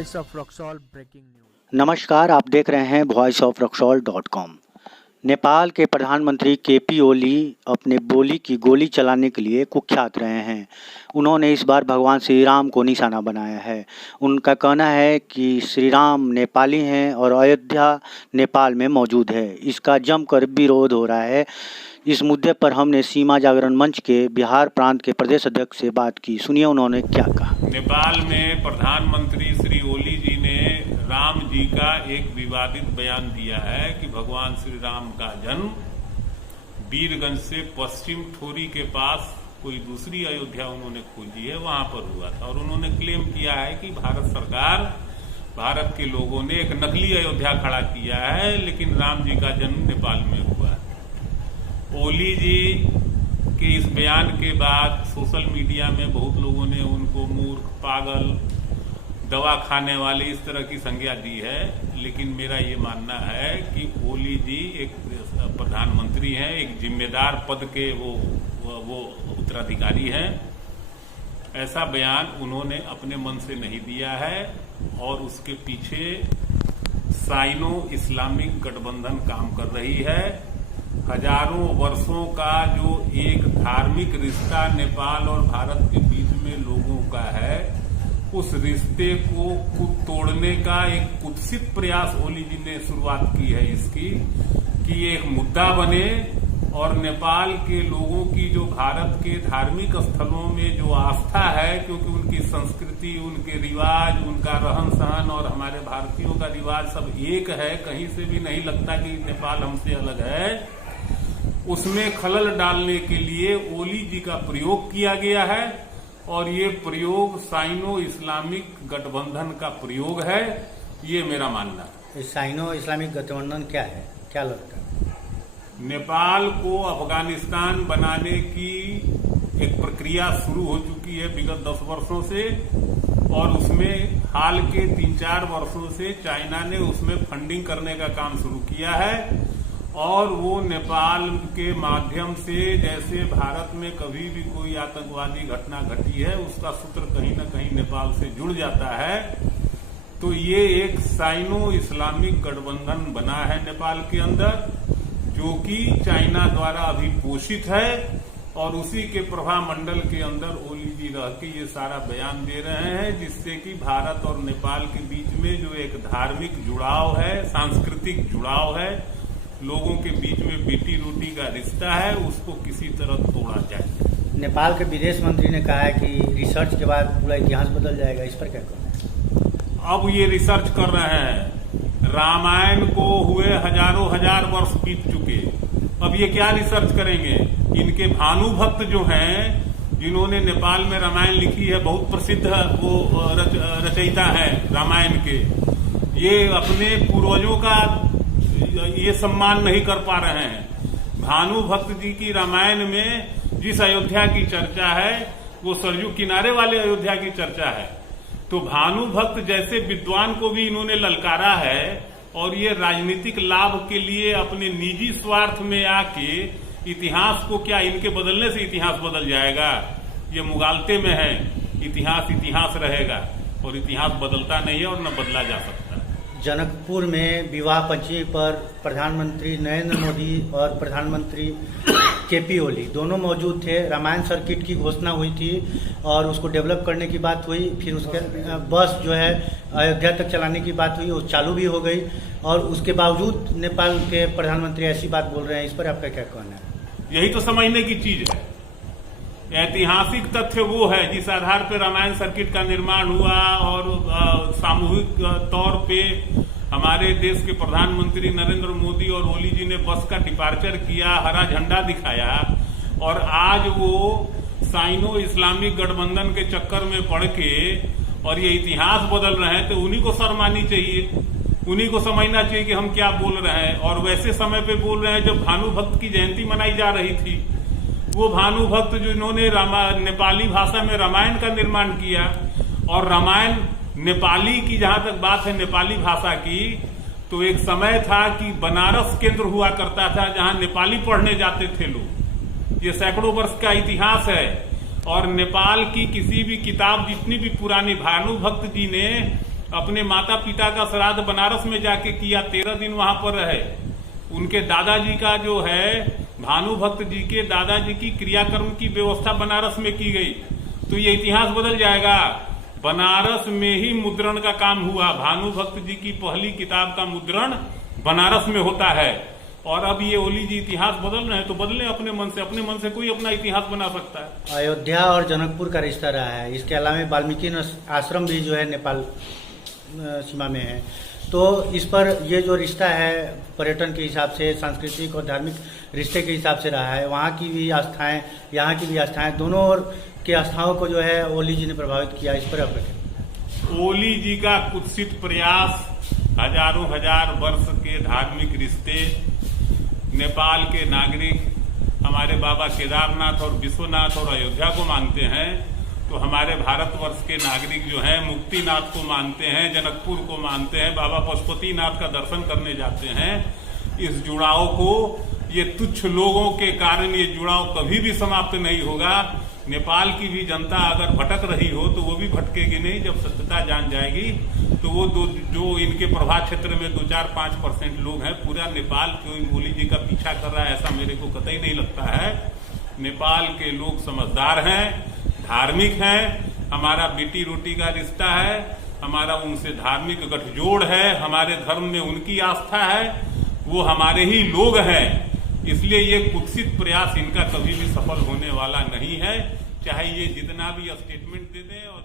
Voice of Raxaul breaking news. नमस्कार, आप देख रहे हैं voiceofraxol.com। नेपाल के प्रधानमंत्री केपी ओली अपने बोली की गोली चलाने के लिए कुख्यात रहे हैं। उन्होंने इस बार भगवान श्री राम को निशाना बनाया है। उनका कहना है कि श्री राम नेपाली हैं और अयोध्या नेपाल में मौजूद है। इसका जमकर विरोध हो रहा है। इस मुद्दे पर हमने सीमा जागरण मंच के बिहार प्रांत के प्रदेश अध्यक्ष से बात की। सुनिए उन्होंने क्या कहा। नेपाल में प्रधानमंत्री श्री ओली जी ने राम जी का एक विवादित बयान दिया है कि भगवान श्री राम का जन्म वीरगंज से पश्चिम ठोरी के पास कोई दूसरी अयोध्या उन्होंने खोजी है, वहां पर हुआ था। और उन्होंने क्लेम किया है कि भारत सरकार, भारत के लोगों ने एक नकली अयोध्या खड़ा किया है, लेकिन राम जी का जन्म नेपाल में हुआ है। ओली जी के इस बयान के बाद सोशल मीडिया में बहुत लोगों ने उनको मूर्ख, पागल, दवा खाने वाले इस तरह की संज्ञा दी है। लेकिन मेरा ये मानना है कि ओली जी एक प्रधानमंत्री हैं, एक जिम्मेदार पद के वो उत्तराधिकारी हैं। ऐसा बयान उन्होंने अपने मन से नहीं दिया है और उसके पीछे साइनो इस्लामिक गठबंधन काम कर रही है। हजारों वर्षों का जो एक धार्मिक रिश्ता नेपाल और भारत के बीच में लोगों का है, उस रिश्ते को तोड़ने का एक कुत्सित प्रयास ओली जी ने शुरुआत की है इसकी, कि ये एक मुद्दा बने और नेपाल के लोगों की जो भारत के धार्मिक स्थलों में जो आस्था है, क्योंकि उनकी संस्कृति, उनके रिवाज, उनका रहन सहन और हमारे भारतीयों का रिवाज सब एक है, कहीं से भी नहीं लगता कि नेपाल हमसे अलग है, उसमें खलल डालने के लिए ओली जी का प्रयोग किया गया है। और ये प्रयोग साइनो इस्लामिक गठबंधन का प्रयोग है, ये मेरा मानना है। साइनो इस्लामिक गठबंधन क्या है, क्या लगता है? नेपाल को अफगानिस्तान बनाने की एक प्रक्रिया शुरू हो चुकी है विगत 10 वर्षों से, और उसमें हाल के 3-4 वर्षों से चाइना ने उसमें फंडिंग करने का काम शुरू किया है। और वो नेपाल के माध्यम से, जैसे भारत में कभी भी कोई आतंकवादी घटना घटी है, उसका सूत्र कहीं न कहीं नेपाल से जुड़ जाता है। तो ये एक साइनो इस्लामिक गठबंधन बना है नेपाल के अंदर, जो कि चाइना द्वारा अभी पोषित है। और उसी के प्रभाव मंडल के अंदर ओली जी रह के ये सारा बयान दे रहे हैं, जिससे कि भारत और नेपाल के बीच में जो एक धार्मिक जुड़ाव है, सांस्कृतिक जुड़ाव है, लोगों के बीच में बेटी रोटी का रिश्ता है, उसको किसी तरह तोड़ा जाए। नेपाल के विदेश मंत्री ने कहा है कि रिसर्च के बाद पूरा इतिहास बदल जाएगा, इस पर क्या कहना है? अब ये रिसर्च कर रहे हैं। रामायण को हुए हजारों हजार वर्ष बीत चुके, अब ये क्या रिसर्च करेंगे? इनके भानुभक्त जो हैं, जिन्होंने नेपाल में रामायण लिखी है, बहुत प्रसिद्ध वो रचयिता है रामायण के, ये अपने पूर्वजों का ये सम्मान नहीं कर पा रहे हैं। भानुभक्त जी की रामायण में जिस अयोध्या की चर्चा है, वो सरयू किनारे वाले अयोध्या की चर्चा है। तो भानुभक्त जैसे विद्वान को भी इन्होंने ललकारा है, और ये राजनीतिक लाभ के लिए अपने निजी स्वार्थ में आके इतिहास को, क्या इनके बदलने से इतिहास बदल जाएगा? ये मुगालते में है। इतिहास इतिहास रहेगा और इतिहास बदलता नहीं है और न बदला जा सकता। जनकपुर में विवाह पंचमी पर प्रधानमंत्री नरेंद्र मोदी और प्रधानमंत्री केपी ओली दोनों मौजूद थे। रामायण सर्किट की घोषणा हुई थी और उसको डेवलप करने की बात हुई। फिर उसके बस जो है अयोध्या तक चलाने की बात हुई, वो चालू भी हो गई। और उसके बावजूद नेपाल के प्रधानमंत्री ऐसी बात बोल रहे हैं, इस पर आपका क्या कहना है? यही तो समझने की चीज है। ऐतिहासिक तथ्य वो है जिस आधार पर रामायण सर्किट का निर्माण हुआ, और सामूहिक तौर पे हमारे देश के प्रधानमंत्री नरेंद्र मोदी और ओली जी ने बस का डिपार्चर किया, हरा झंडा दिखाया, और आज वो साइनो इस्लामिक गठबंधन के चक्कर में पड़ के और ये इतिहास बदल रहे हैं, तो उन्हीं को शर्म आनी चाहिए, उन्हीं को समझना चाहिए कि हम क्या बोल रहे हैं। और वैसे समय पे बोल रहे हैं जब भानुभक्त की जयंती मनाई जा रही थी। वो भानुभक्त जिन्होंने नेपाली भाषा में रामायण का निर्माण किया, और रामायण नेपाली की जहां तक बात है, नेपाली भाषा की, तो एक समय था कि बनारस केंद्र हुआ करता था जहां नेपाली पढ़ने जाते थे लोग। ये सैकड़ों वर्ष का इतिहास है। और नेपाल की किसी भी किताब जितनी भी पुरानी, भानुभक्त जी ने अपने माता पिता का श्राद्ध बनारस में जाके किया, 13 दिन वहां पर रहे। उनके दादाजी का जो है भानुभक्त जी के दादाजी की क्रियाकर्म की व्यवस्था बनारस में की गई। तो ये इतिहास बदल जाएगा। बनारस में ही मुद्रण का काम हुआ। भानुभक्त जी की पहली किताब का मुद्रण बनारस में होता है। और अब ये ओली जी इतिहास बदल रहे हैं तो बदले अपने मन से। अपने मन से कोई अपना इतिहास बना सकता है। अयोध्या और जनकपुर का रिश्ता रहा है। इसके अलावा वाल्मीकि आश्रम भी जो है नेपाल सीमा में है। तो इस पर ये जो रिश्ता है पर्यटन के हिसाब से, सांस्कृतिक और धार्मिक रिश्ते के हिसाब से रहा है। वहाँ की भी आस्थाएं, यहाँ की भी आस्थाएं, दोनों ओर की आस्थाओं को जो है ओली जी ने प्रभावित किया। इस पर आप ओली जी का कुत्सित प्रयास, हजारों हजार वर्ष के धार्मिक रिश्ते, नेपाल के नागरिक हमारे बाबा केदारनाथ और विश्वनाथ और अयोध्या को मानते हैं, तो हमारे भारतवर्ष के नागरिक जो हैं मुक्तिनाथ को मानते हैं, जनकपुर को मानते हैं, बाबा पशुपतिनाथ का दर्शन करने जाते हैं। इस जुड़ाव को, ये तुच्छ लोगों के कारण ये जुड़ाव कभी भी समाप्त नहीं होगा। नेपाल की भी जनता अगर भटक रही हो तो वो भी भटकेगी नहीं। जब सत्यता जान जाएगी तो वो जो इनके प्रभाव क्षेत्र में 2-4-5% लोग हैं, पूरा नेपाल क्यों ओली जी का पीछा कर रहा है ऐसा मेरे को कतई नहीं लगता है। नेपाल के लोग समझदार हैं, धार्मिक हैं। हमारा बेटी रोटी का रिश्ता है, हमारा उनसे धार्मिक गठजोड़ है, हमारे धर्म में उनकी आस्था है, वो हमारे ही लोग हैं। इसलिए ये कुत्सित प्रयास इनका कभी भी सफल होने वाला नहीं है, चाहे ये जितना भी स्टेटमेंट दे दें और